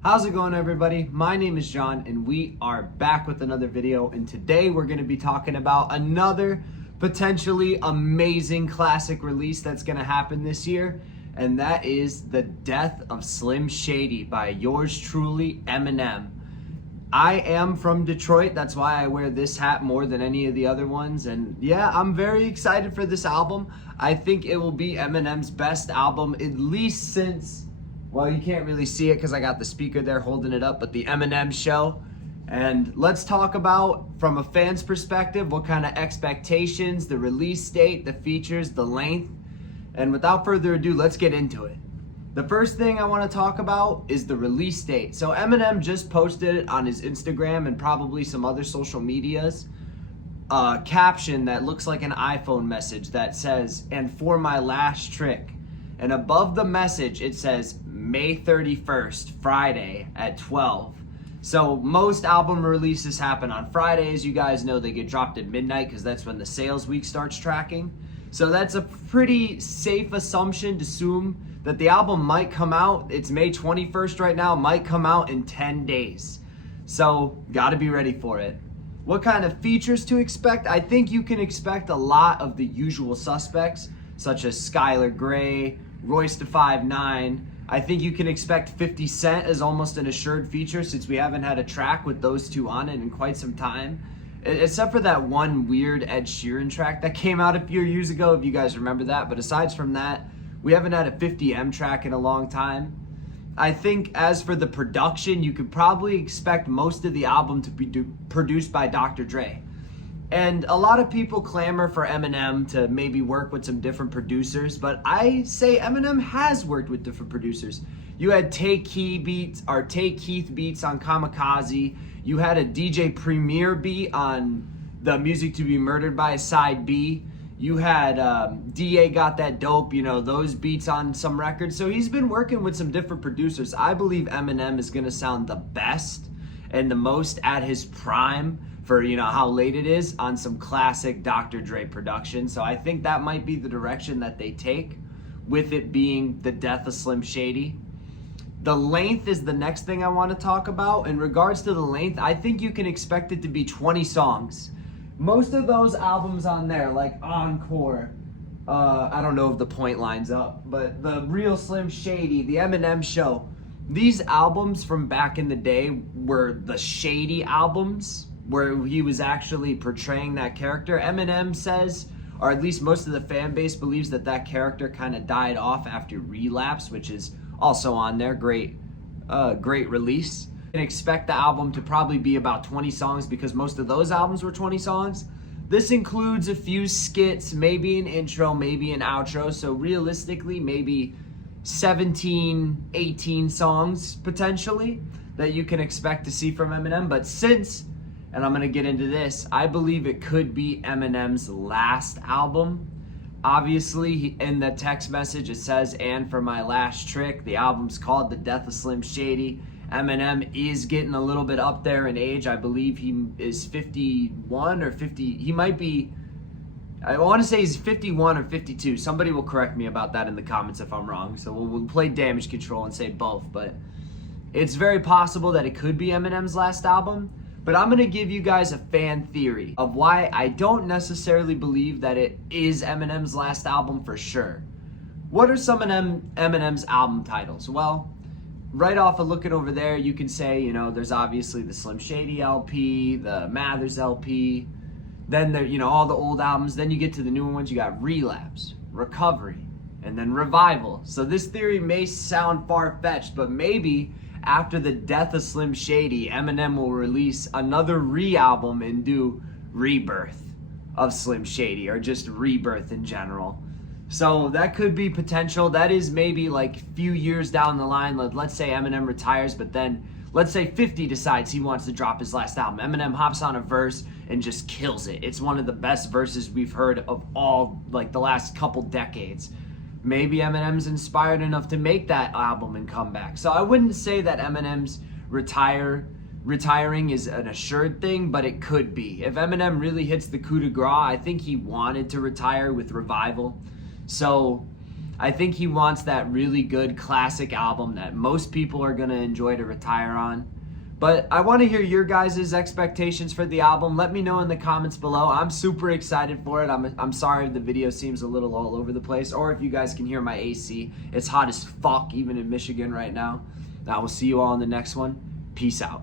How's it going, everybody? My name is John and we are back with another video, and today we're going to be talking about another potentially amazing classic release that's going to happen this year, and that is the Death of Slim Shady by yours truly, Eminem. I am from Detroit, that's why I wear this hat more than any of the other ones, and yeah, I'm very excited for this album. I think it will be Eminem's best album, at least since, well, you can't really see it because I got the speaker there holding it up, but the Eminem Show. And let's talk about, from a fan's perspective, what kind of expectations, the release date, the features, the length. And without further ado, let's get into it. The first thing I want to talk about is the release date. So Eminem just posted it on his Instagram and probably some other social medias. A caption that looks like an iPhone message that says, "And for my last trick." And above the message, it says May 31st, Friday at 12. So most album releases happen on Fridays. You guys know they get dropped at midnight because that's when the sales week starts tracking. So that's a pretty safe assumption to assume that the album might come out. It's May 21st right now, might come out in 10 days. So gotta be ready for it. What kind of features to expect? I think you can expect a lot of the usual suspects, such as Skylar Grey, Royce da 5'9". I think you can expect 50 Cent as almost an assured feature, since we haven't had a track with those two on it in quite some time. Except for that one weird Ed Sheeran track that came out a few years ago, if you guys remember that. But aside from that, we haven't had a 50M track in a long time. I think as for the production, you could probably expect most of the album to be produced by Dr. Dre. And a lot of people clamor for Eminem to maybe work with some different producers, but I say Eminem has worked with different producers. You had Take Keith beats on Kamikaze. You had a DJ Premier beat on the Music to Be Murdered By Side B. You had DA Got That Dope, those beats on some records. So he's been working with some different producers. I believe Eminem is going to sound the best and the most at his prime for how late it is on some classic Dr. Dre production. So I think that might be the direction that they take, with it being the Death of Slim Shady. The length is the next thing I want to talk about. In regards to the length, I think you can expect it to be 20 songs. Most of those albums on there, like Encore, I don't know if the point lines up, but the real Slim Shady, the Eminem Show, these albums from back in the day were the Shady albums, where he was actually portraying that character. Eminem says, or at least most of the fan base believes, that that character kind of died off after Relapse, which is also on there. Great release. You can expect the album to probably be about 20 songs because most of those albums were 20 songs. This includes a few skits, maybe an intro, maybe an outro. So realistically, maybe 17, 18 songs potentially that you can expect to see from Eminem. But since, and I'm going to get into this, I believe it could be Eminem's last album. Obviously, in the text message, it says, "And for my last trick." The album's called The Death of Slim Shady. Eminem is getting a little bit up there in age. I believe he is 51 or 50. He might be, I want to say he's 51 or 52. Somebody will correct me about that in the comments if I'm wrong. So we'll play damage control and say both. But it's very possible that it could be Eminem's last album. But I'm going to give you guys a fan theory of why I don't necessarily believe that it is Eminem's last album for sure. What are some of Eminem's album titles? Well, right off of looking over there, you can say, there's obviously the Slim Shady LP, the Mathers LP, then there, all the old albums. Then you get to the newer ones. You got Relapse, Recovery, and then Revival. So this theory may sound far-fetched, but maybe after the Death of Slim Shady, Eminem will release another re-album and do Rebirth of Slim Shady, or just Rebirth in general. So that could be potential. That is maybe like a few years down the line. Let's say Eminem retires, but then let's say 50 decides he wants to drop his last album. Eminem hops on a verse and just kills it. It's one of the best verses we've heard of all, like, the last couple decades. Maybe Eminem's inspired enough to make that album and come back. So I wouldn't say that Eminem's retiring is an assured thing, but it could be. If Eminem really hits the coup de grace, I think he wanted to retire with Revival. So I think he wants that really good classic album that most people are going to enjoy to retire on. But I want to hear your guys' expectations for the album. Let me know in the comments below. I'm super excited for it. I'm sorry if the video seems a little all over the place, or if you guys can hear my AC. It's hot as fuck even in Michigan right now. I will see you all in the next one. Peace out.